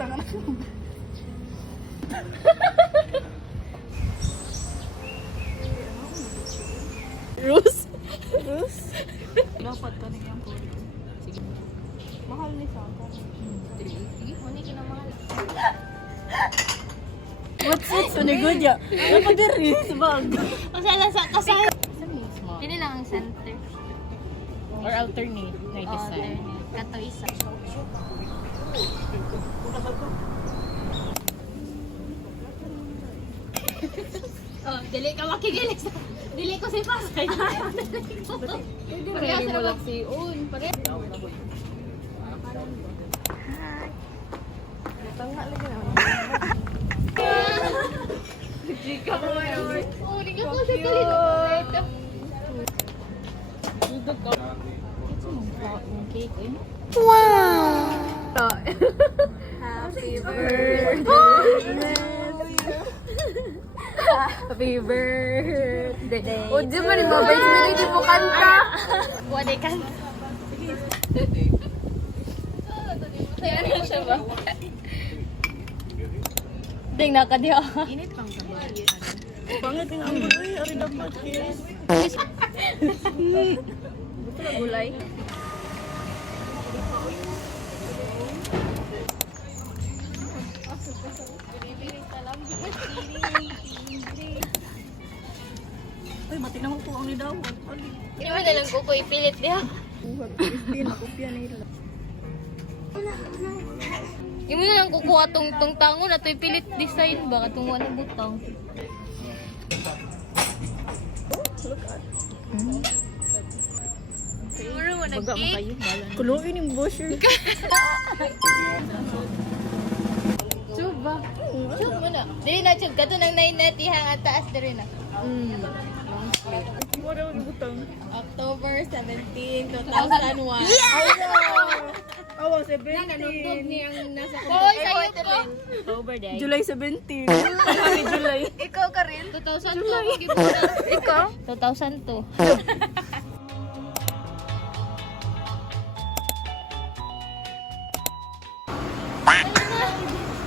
Tangan ako. Rose? Rose? Dapat ka niyang po. Sige. Mahal ni sa ako. Sige, muna kinamahal. What's good ya? Napagari sa bag. Ang sala sa kasay. Pili lang ang center. Or alternate na design. Kato isa. Oh, dili ka makigilis. Dili ko si Pasay. Parehas na lang si Un. Parehas. Tanga lagi na. Chika mo yun. Oh, di ka ko sa galit. Dudog ka. Yung cake, eh. Happy birthday. Happy birthday. O, di ba rin mo birthday di mo kanta? Wala kanta. Kaya na siya ba? Ding na ka diyo. Init pang sabay. Pangit yung ang gulay. Ari dapat kiss. Buto na gulay. Ay, mati naman po ang nidawat. Hindi mo na lang ko ipilit diya. Hindi na kopya nila. Hindi mo na lang kukuha tong tangon at ipilit design ba katong wala butang. Siguro mo nag-cake. Kuluin yung bosher. Chuba. Chub mo na. Dili na chub. Kato nang nainati hang at taas diri na. Wala yung butang. October 17, 2001. Awa, Nananugtog 17. niya ang nasa Hoy, kayo ko. October day. July 17. Happy July. Ikaw ka rin? 2002 ako gibulan. Ikaw? 2002.